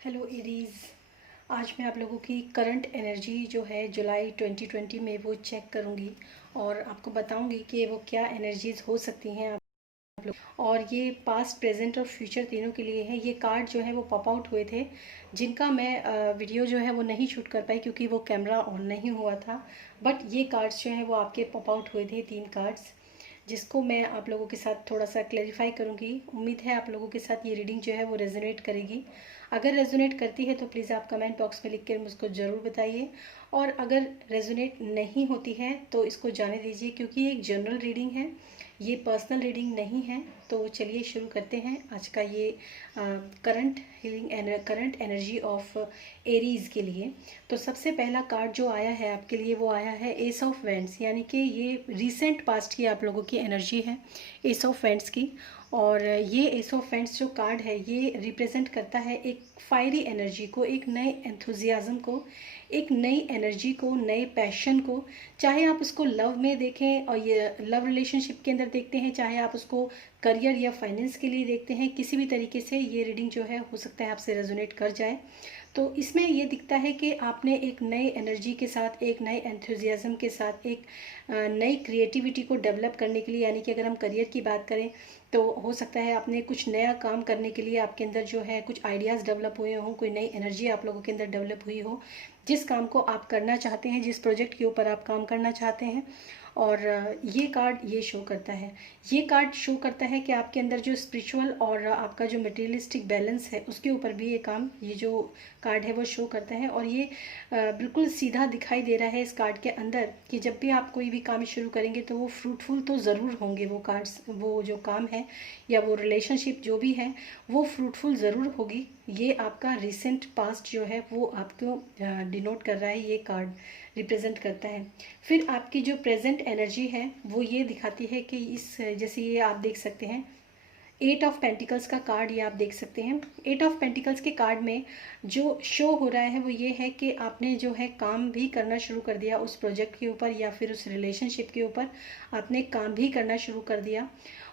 Hello Aries. आज मैं आप लोगों की करंट एनर्जी जो है जुलाई 2020 में वो चेक करूंगी और आपको बताऊंगी कि वो क्या एनर्जीज हो सकती हैं आप लोग। और ये पास्ट प्रेजेंट और फ्यूचर तीनों के लिए है। ये कार्ड जो है वो पॉप आउट हुए थे, जिनका मैं वीडियो जो है वो नहीं शूट कर पाई क्योंकि वो कैमरा ऑन नहीं हुआ था। बट ये कार्ड्स जो हैं वो आपके पॉप आउट हुए थे, 3 कार्ड्स, जिसको मैं आप लोगों के साथ थोड़ा सा क्लेरिफाई करूंगी। उम्मीद है आप लोगों के साथ ये रीडिंग जो है वो रेजोनेट करेगी। अगर रेजोनेट करती है तो प्लीज़ आप कमेंट बॉक्स में लिख कर मुझको ज़रूर बताइए, और अगर रेजोनेट नहीं होती है तो इसको जाने दीजिए, क्योंकि ये एक जनरल रीडिंग है, ये पर्सनल रीडिंग नहीं है। तो चलिए शुरू करते हैं आज का ये current healing current energy of Aries के लिए। तो सबसे पहला कार्ड जो आया है आपके लिए वो आया है एस ऑफ वेंट्स, यानी कि ये रीसेंट पास्ट की आप लोगों की एनर्जी है, एस ऑफ वेंट्स की। और ये एस ऑफ वेंट्स जो कार्ड है ये रिप्रेजेंट करता है एक फायरी एनर्जी को, एक नए एंथुजियाज्म को, एक नई एनर्जी को, नए पैशन को। चाहे आप उसको लव में देखें और ये लव रिलेशनशिप के अंदर देखते हैं, चाहे आप उसको करियर या फाइनेंस के लिए देखते हैं, किसी भी तरीके से ये रीडिंग जो है हो सकता है आपसे रेजोनेट कर जाए। तो इसमें ये दिखता है कि आपने एक नए एनर्जी के साथ, एक नए एंथुजियाज्म के साथ, एक नई क्रिएटिविटी को डेवलप करने के लिए, यानी कि अगर हम करियर की बात करें तो हो सकता है आपने कुछ नया काम करने के लिए आपके अंदर जो है कुछ आइडियाज़ डेवलप हुए हों, कोई नई एनर्जी आप लोगों के अंदर डेवलप हुई हो, जिस काम को आप करना चाहते हैं, जिस प्रोजेक्ट के ऊपर आप काम करना चाहते हैं। और ये कार्ड ये शो करता है, ये कार्ड शो करता है कि आपके अंदर जो स्पिरिचुअल और आपका जो मटेरियलिस्टिक बैलेंस है उसके ऊपर भी ये काम, ये जो कार्ड है वो शो करता है। और ये बिल्कुल सीधा दिखाई दे रहा है इस कार्ड के अंदर कि जब भी आप कोई भी काम शुरू करेंगे तो वो फ्रूटफुल तो ज़रूर होंगे, वो कार्ड्स, वो जो काम है या वो रिलेशनशिप जो भी है वो फ्रूटफुल ज़रूर होगी। ये आपका रिसेंट पास्ट जो है वो आपको डिनोट कर रहा है, ये कार्ड रिप्रेजेंट करता है। फिर आपकी जो प्रेजेंट एनर्जी है वो ये दिखाती है कि इस, जैसे ये आप देख सकते हैं 8 ऑफ पेंटिकल्स का कार्ड, ये आप देख सकते हैं। 8 ऑफ पेंटिकल्स के कार्ड में जो शो हो रहा है वो ये है कि आपने जो है काम भी करना शुरू कर दिया उस प्रोजेक्ट के ऊपर या फिर उस रिलेशनशिप के ऊपर, आपने काम भी करना शुरू कर दिया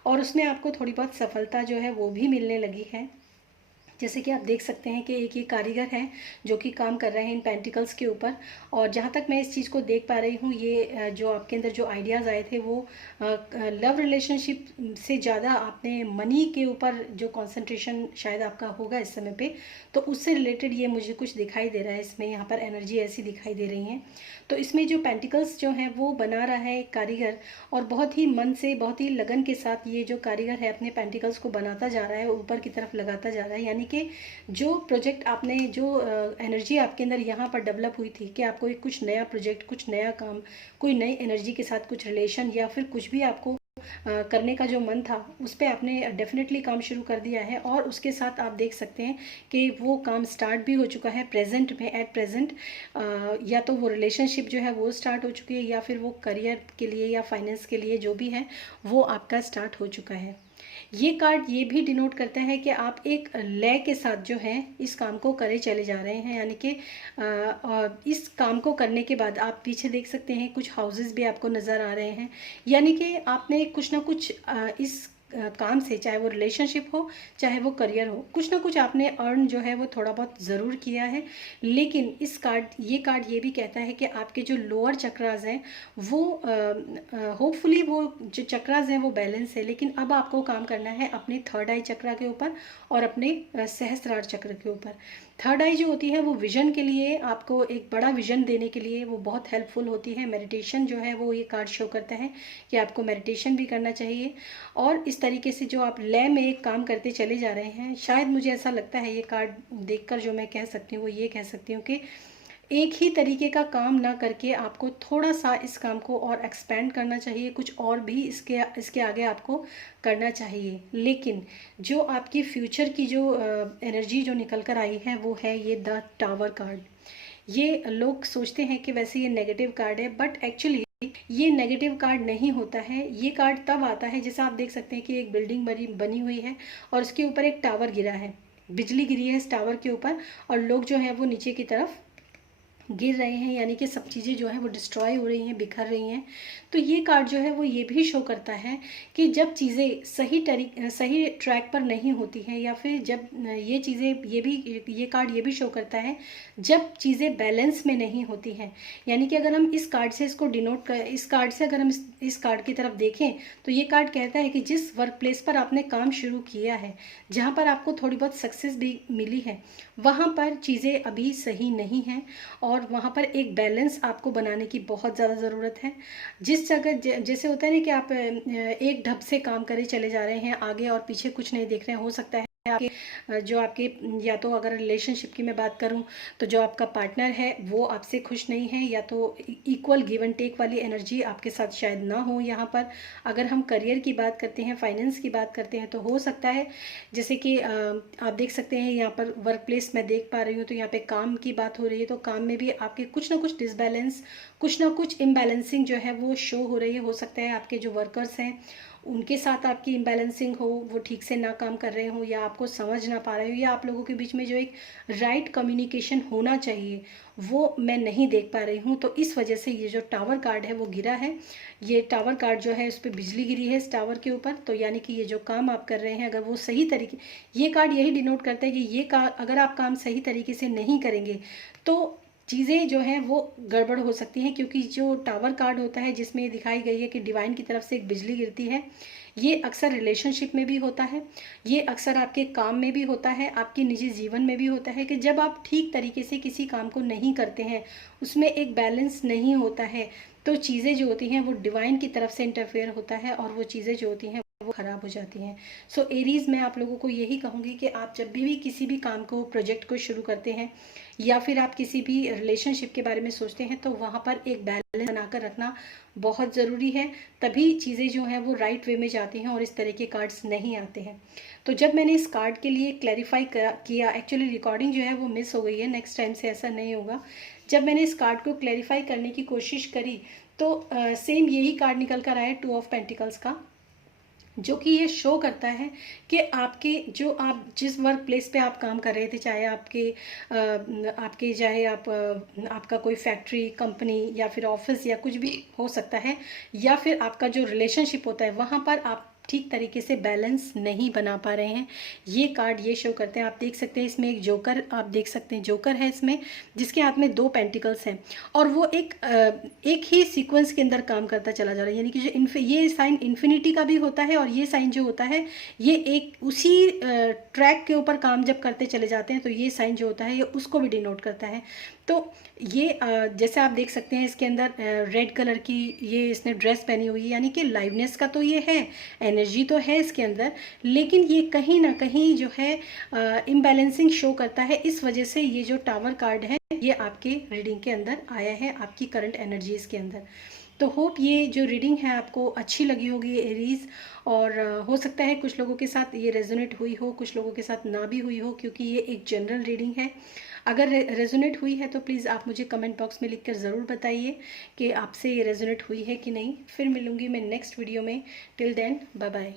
और उसमें आपको थोड़ी बहुत सफलता जो है वो भी मिलने लगी है। जैसे कि आप देख सकते हैं कि एक ये कारीगर है जो कि काम कर रहे हैं इन पेंटिकल्स के ऊपर। और जहाँ तक मैं इस चीज़ को देख पा रही हूँ, ये जो आपके अंदर जो आइडियाज़ आए थे वो लव रिलेशनशिप से ज़्यादा आपने मनी के ऊपर जो कंसंट्रेशन शायद आपका होगा इस समय पे, तो उससे रिलेटेड ये मुझे कुछ दिखाई दे रहा है। इसमें यहाँ पर एनर्जी ऐसी दिखाई दे रही हैं। तो इसमें जो पेंटिकल्स जो हैं वो बना रहा है एक कारीगर, और बहुत ही मन से, बहुत ही लगन के साथ ये जो कारीगर है अपने पेंटिकल्स को बनाता जा रहा है, ऊपर की तरफ लगाता जा रहा है। यानी कि जो प्रोजेक्ट आपने, जो एनर्जी आपके अंदर यहाँ पर डेवलप हुई थी कि आपको एक कुछ नया प्रोजेक्ट, कुछ नया काम, कोई नई एनर्जी के साथ कुछ रिलेशन या फिर कुछ भी आपको करने का जो मन था, उस पर आपने डेफिनेटली काम शुरू कर दिया है। और उसके साथ आप देख सकते हैं कि वो काम स्टार्ट भी हो चुका है प्रेजेंट में, एट प्रेजेंट। या तो वो रिलेशनशिप जो है वो स्टार्ट हो चुकी है या फिर वो करियर के लिए या फाइनेंस के लिए जो भी है वो आपका स्टार्ट हो चुका है। ये कार्ड ये भी डिनोट करता है कि आप एक लय के साथ जो है इस काम को करे चले जा रहे हैं। यानी कि इस काम को करने के बाद आप पीछे देख सकते हैं कुछ हाउसेस भी आपको नज़र आ रहे हैं। यानी कि आपने कुछ ना कुछ इस काम से, चाहे वो रिलेशनशिप हो चाहे वो करियर हो, कुछ ना कुछ आपने अर्न जो है वो थोड़ा बहुत ज़रूर किया है। लेकिन इस कार्ड, ये कार्ड ये भी कहता है कि आपके जो लोअर चक्रास हैं वो होपफुली वो जो चक्रास हैं वो बैलेंस है, लेकिन अब आपको काम करना है अपने थर्ड आई चक्रा के ऊपर और अपने सहस्त्रार चक्र के ऊपर। थर्ड आई जो होती है वो विजन के लिए, आपको एक बड़ा विजन देने के लिए वो बहुत हेल्पफुल होती है। मेडिटेशन जो है वो ये कार्ड शो करता है कि आपको मेडिटेशन भी करना चाहिए। और इस तरीके से जो आप लय में एक काम करते चले जा रहे हैं, शायद मुझे ऐसा लगता है ये कार्ड देखकर जो मैं कह सकती हूँ वो ये कह सकती हूँ कि एक ही तरीके का काम ना करके आपको थोड़ा सा इस काम को और एक्सपेंड करना चाहिए, कुछ और भी इसके इसके आगे आपको करना चाहिए। लेकिन जो आपकी फ्यूचर की जो एनर्जी जो निकल कर आई है वो है ये द टावर कार्ड। ये लोग सोचते हैं कि वैसे ये नेगेटिव कार्ड है, बट एक्चुअली ये नेगेटिव कार्ड नहीं होता है। ये कार्ड तब आता है, जैसा आप देख सकते हैं कि एक बिल्डिंग बनी हुई है और उसके ऊपर एक टावर गिरा है, बिजली गिरी है इस टावर के ऊपर, और लोग जो है वो नीचे की तरफ गिर रहे हैं, यानी कि सब चीज़ें जो है वो डिस्ट्रॉय हो रही हैं, बिखर रही हैं। तो ये कार्ड जो है वो ये भी शो करता है कि जब चीज़ें सही ट्रैक पर नहीं होती हैं, या फिर जब ये चीज़ें, ये कार्ड ये भी शो करता है जब चीज़ें बैलेंस में नहीं होती हैं। यानी कि अगर हम इस कार्ड से इसको डिनोट कर, इस कार्ड से अगर हम इस कार्ड की तरफ देखें तो ये कार्ड कहता है कि जिस वर्क प्लेस पर आपने काम शुरू किया है, जहाँ पर आपको थोड़ी बहुत सक्सेस भी मिली है, वहाँ पर चीज़ें अभी सही नहीं हैं और वहाँ पर एक बैलेंस आपको बनाने की बहुत ज़्यादा ज़रूरत है। जिस जगह जैसे होता है ना कि आप एक ढप से काम करे चले जा रहे हैं, आगे और पीछे कुछ नहीं देख रहे हैं। हो सकता है आपके जो आपके, या तो अगर रिलेशनशिप की मैं बात करूं तो जो आपका पार्टनर है वो आपसे खुश नहीं है, या तो इक्वल गिव एंड टेक वाली एनर्जी आपके साथ शायद ना हो यहाँ पर। अगर हम करियर की बात करते हैं, फाइनेंस की बात करते हैं, तो हो सकता है जैसे कि आप देख सकते हैं यहाँ पर वर्क प्लेस मैं देख पा रही हूँ, तो यहाँ पे काम की बात हो रही है, तो काम में भी आपके कुछ ना कुछ डिसबैलेंस, कुछ ना कुछ इम्बैलेंसिंग जो है वो शो हो रही है। हो सकता है आपके जो वर्कर्स हैं उनके साथ आपकी इम्बैलेंसिंग हो, वो ठीक से ना काम कर रहे हो, या आपको समझ ना पा रहे हो, या आप लोगों के बीच में जो एक राइट कम्युनिकेशन होना चाहिए वो मैं नहीं देख पा रही हूँ। तो इस वजह से ये जो टावर कार्ड है वो गिरा है। ये टावर कार्ड जो है उस पर बिजली गिरी है इस टावर के ऊपर, तो यानी कि ये जो काम आप कर रहे हैं अगर वो सही तरीके, ये कार्ड यही डिनोट करता है कि ये अगर आप काम सही तरीके से नहीं करेंगे तो चीज़ें जो हैं वो गड़बड़ हो सकती हैं। क्योंकि जो टावर कार्ड होता है जिसमें ये दिखाई गई है कि डिवाइन की तरफ से एक बिजली गिरती है, ये अक्सर रिलेशनशिप में भी होता है, ये अक्सर आपके काम में भी होता है, आपके निजी जीवन में भी होता है कि जब आप ठीक तरीके से किसी काम को नहीं करते हैं, उसमें एक बैलेंस नहीं होता है, तो चीज़ें जो होती हैं वो डिवाइन की तरफ से इंटरफेयर होता है और वो चीज़ें जो होती हैं वो ख़राब हो जाती हैं। सो एरीज़, मैं आप लोगों को यही कहूँगी कि आप जब भी किसी भी काम को, प्रोजेक्ट को शुरू करते हैं, या फिर आप किसी भी रिलेशनशिप के बारे में सोचते हैं, तो वहाँ पर एक बैलेंस बनाकर रखना बहुत ज़रूरी है। तभी चीज़ें जो हैं वो राइट वे में जाती हैं और इस तरह के कार्ड्स नहीं आते हैं। तो जब मैंने इस कार्ड के लिए क्लैरिफाई किया, एक्चुअली रिकॉर्डिंग जो है वो मिस हो गई है, नेक्स्ट टाइम से ऐसा नहीं होगा। जब मैंने इस कार्ड को क्लैरिफाई करने की कोशिश करी तो सेम यही कार्ड निकल कर आया, 2 ऑफ पेंटिकल्स का, जो कि ये शो करता है कि आपके जो, आप जिस वर्क प्लेस पे आप काम कर रहे थे, चाहे आपके चाहे आपका कोई फैक्ट्री, कंपनी या फिर ऑफिस या कुछ भी हो सकता है, या फिर आपका जो रिलेशनशिप होता है, वहाँ पर आप ठीक तरीके से बैलेंस नहीं बना पा रहे हैं। ये कार्ड ये शो करते हैं। आप देख सकते हैं इसमें एक जोकर, आप देख सकते हैं जोकर है इसमें, जिसके हाथ में 2 पेंटिकल्स हैं और वो एक ही सीक्वेंस के अंदर काम करता चला जा रहा है। यानी कि जो ये साइन इन्फिनिटी का भी होता है और ये साइन जो होता है ये एक उसी ट्रैक के ऊपर काम जब करते चले जाते हैं, तो ये साइन जो होता है ये उसको भी डिनोट करता है। तो ये जैसे आप देख सकते हैं इसके अंदर रेड कलर की ये इसने ड्रेस पहनी हुई है, यानी कि लाइवनेस का तो ये है, एनर्जी तो है इसके अंदर, लेकिन ये कहीं ना कहीं जो है इम्बैलेंसिंग शो करता है। इस वजह से ये जो टावर कार्ड है ये आपके रीडिंग के अंदर आया है, आपकी करंट एनर्जीज के अंदर। तो होप ये जो रीडिंग है आपको अच्छी लगी होगी एरीज, और हो सकता है कुछ लोगों के साथ ये रेजोनेट हुई हो, कुछ लोगों के साथ ना भी हुई हो, क्योंकि ये एक जनरल रीडिंग है। अगर रेजोनेट हुई है तो प्लीज़ आप मुझे कमेंट बॉक्स में लिखकर ज़रूर बताइए कि आपसे ये रेजोनेट हुई है कि नहीं। फिर मिलूंगी मैं नेक्स्ट वीडियो में। Till then bye bye.